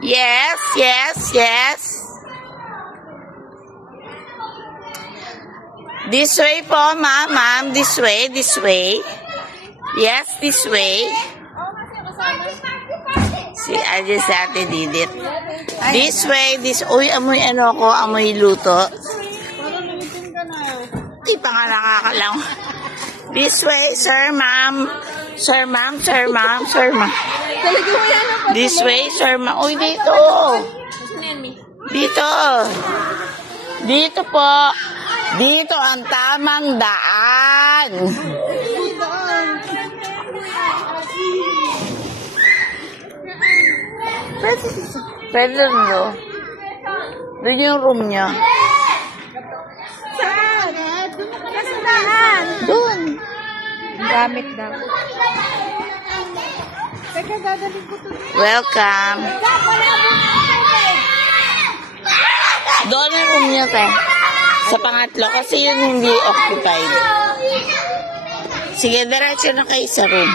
Yes, yes, yes. This way po, ma'am. This way, this way. Yes, this way. See, I just did it. This way, this... Uy, amoy ano ko, amoy luto. Di pa nga nakakalang. This way, sir, ma'am. Sir, ma'am. This way, sir, ma'am. Uy, dito. Dito po. Dito ang tamang daan. Pwede nyo. Doon yung room niya. Saan? Doon ka na sa daan. Doon. Gamit daw. Teka, dadalhin ko to. Welcome. Doon ang room niya, te. Sa pangatlo, kasi yun hindi occupied. Sige, diretso na kayo sa room.